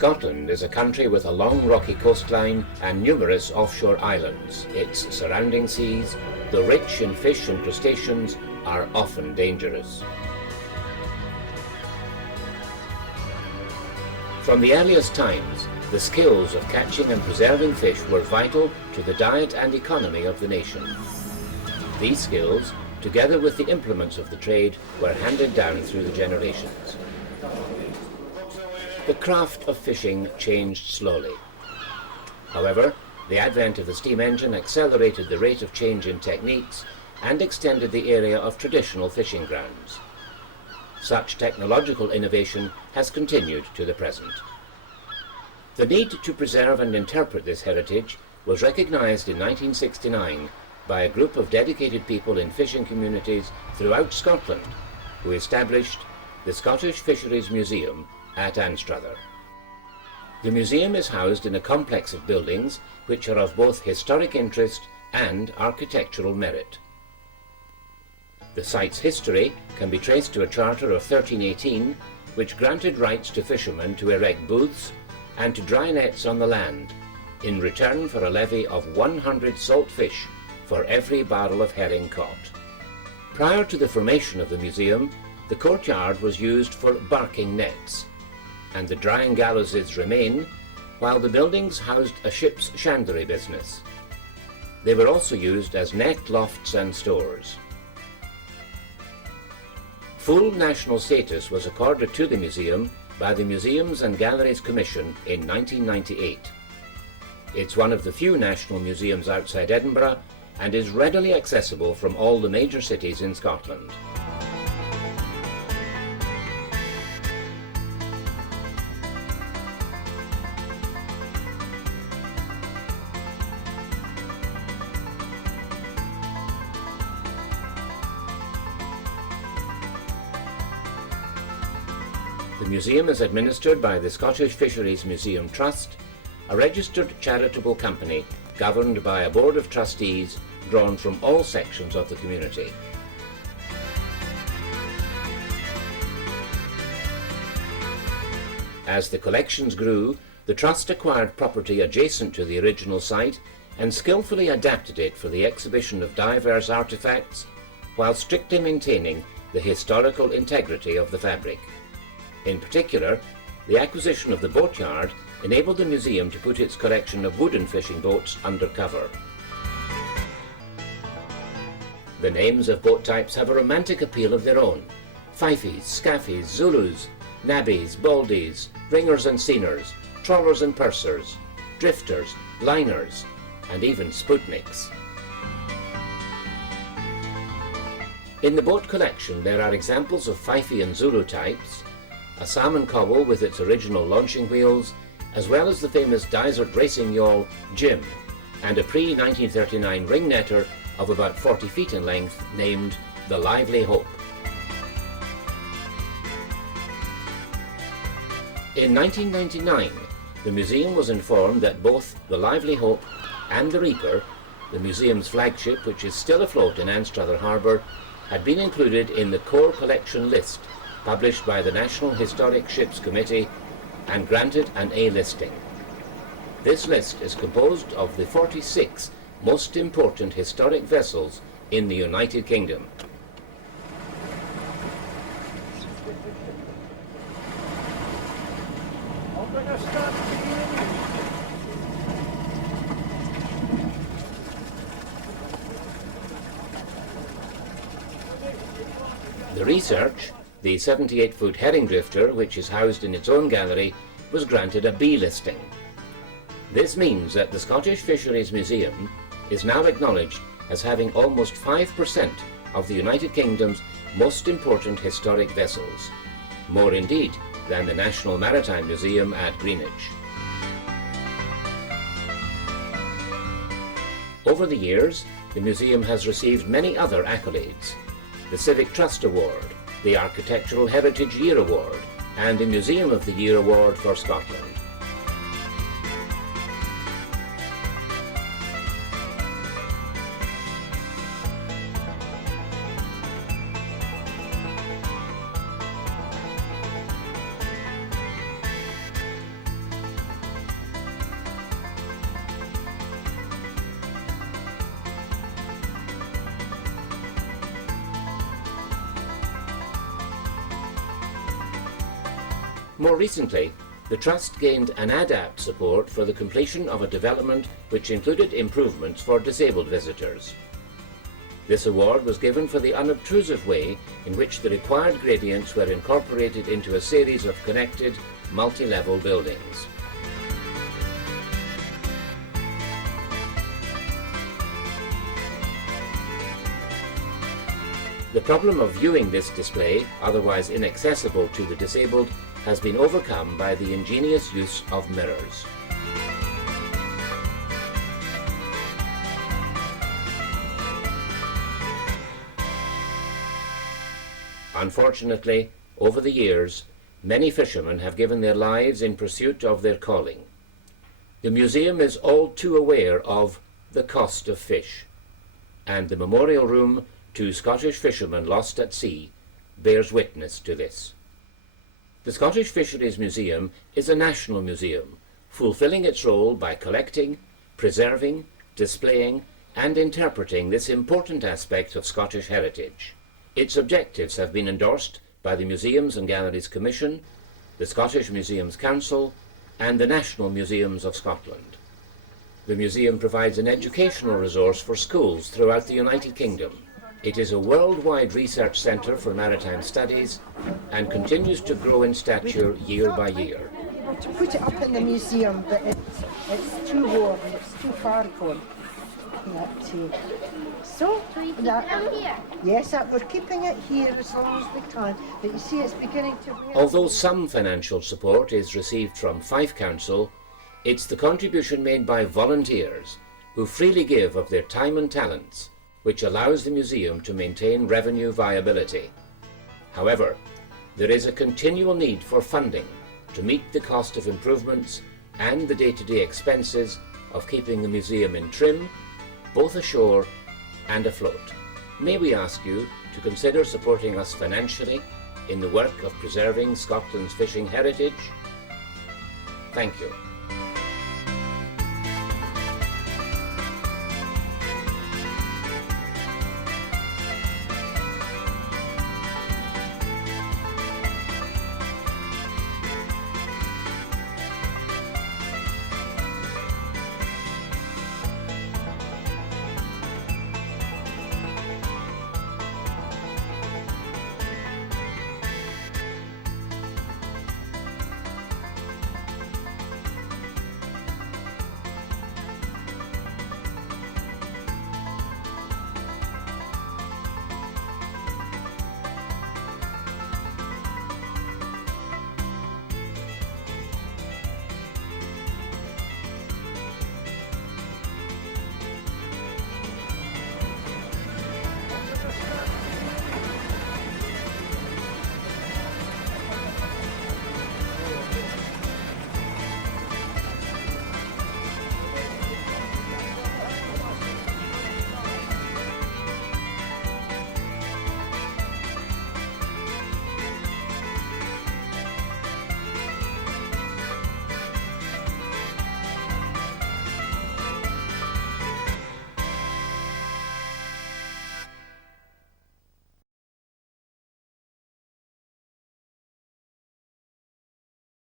Scotland is a country with a long rocky coastline and numerous offshore islands. Its surrounding seas, though rich in fish and crustaceans, are often dangerous. From the earliest times, the skills of catching and preserving fish were vital to the diet and economy of the nation. These skills, together with the implements of the trade, were handed down through the generations. The craft of fishing changed slowly. However, the advent of the steam engine accelerated the rate of change in techniques and extended the area of traditional fishing grounds. Such technological innovation has continued to the present. The need to preserve and interpret this heritage was recognised in 1969 by a group of dedicated people in fishing communities throughout Scotland who established the Scottish Fisheries Museum at Anstruther. The museum is housed in a complex of buildings which are of both historic interest and architectural merit. The site's history can be traced to a charter of 1318 which granted rights to fishermen to erect booths and to dry nets on the land in return for a levy of 100 salt fish for every barrel of herring caught. Prior to the formation of the museum, the courtyard was used for barking nets, and the drying gallowses remain, while the buildings housed a ship's chandlery business. They were also used as net lofts and stores. Full national status was accorded to the museum by the Museums and Galleries Commission in 1998. It's one of the few national museums outside Edinburgh and is readily accessible from all the major cities in Scotland. The museum is administered by the Scottish Fisheries Museum Trust, a registered charitable company governed by a board of trustees drawn from all sections of the community. As the collections grew, the Trust acquired property adjacent to the original site and skillfully adapted it for the exhibition of diverse artefacts, while strictly maintaining the historical integrity of the fabric. In particular, the acquisition of the boatyard enabled the museum to put its collection of wooden fishing boats under cover. The names of boat types have a romantic appeal of their own: Fifeys, Scaffies, Zulus, Nabbies, Baldies, Ringers and Seeners, Trawlers and Pursers, Drifters, Liners, and even Sputniks. In the boat collection there are examples of Fifey and Zulu types, a salmon cobble with its original launching wheels, as well as the famous Dysart racing yawl Jim, and a pre-1939 ring netter of about 40 feet in length named the Lively Hope. In 1999, the museum was informed that both the Lively Hope and the Reaper, the museum's flagship which is still afloat in Anstruther Harbour, had been included in the core collection list published by the National Historic Ships Committee and granted an A listing. This list is composed of the 46 most important historic vessels in the United Kingdom. The research, the 78-foot herring drifter, which is housed in its own gallery, was granted a B listing. This means that the Scottish Fisheries Museum is now acknowledged as having almost 5% of the United Kingdom's most important historic vessels, more indeed than the National Maritime Museum at Greenwich. Over the years, the museum has received many other accolades: the Civic Trust Award, the Architectural Heritage Year Award, and the Museum of the Year Award for Scotland. More recently, the Trust gained an ADAPT support for the completion of a development which included improvements for disabled visitors. This award was given for the unobtrusive way in which the required gradients were incorporated into a series of connected, multi-level buildings. The problem of viewing this display, otherwise inaccessible to the disabled, has been overcome by the ingenious use of mirrors. Unfortunately, over the years, many fishermen have given their lives in pursuit of their calling. The museum is all too aware of the cost of fish, and the memorial room to Scottish fishermen lost at sea bears witness to this. The Scottish Fisheries Museum is a national museum, fulfilling its role by collecting, preserving, displaying, and interpreting this important aspect of Scottish heritage. Its objectives have been endorsed by the Museums and Galleries Commission, the Scottish Museums Council, and the National Museums of Scotland. The museum provides an educational resource for schools throughout the United Kingdom. It is a worldwide research centre for maritime studies and continues to grow in stature year by year. To put it up in the museum, but it's too warm, it's too far gone. So yes, we're keeping it here as long as we can, but you see it's beginning to... Although some financial support is received from Fife Council, it's the contribution made by volunteers who freely give of their time and talents which allows the museum to maintain revenue viability. However, there is a continual need for funding to meet the cost of improvements and the day-to-day expenses of keeping the museum in trim, both ashore and afloat. May we ask you to consider supporting us financially in the work of preserving Scotland's fishing heritage? Thank you.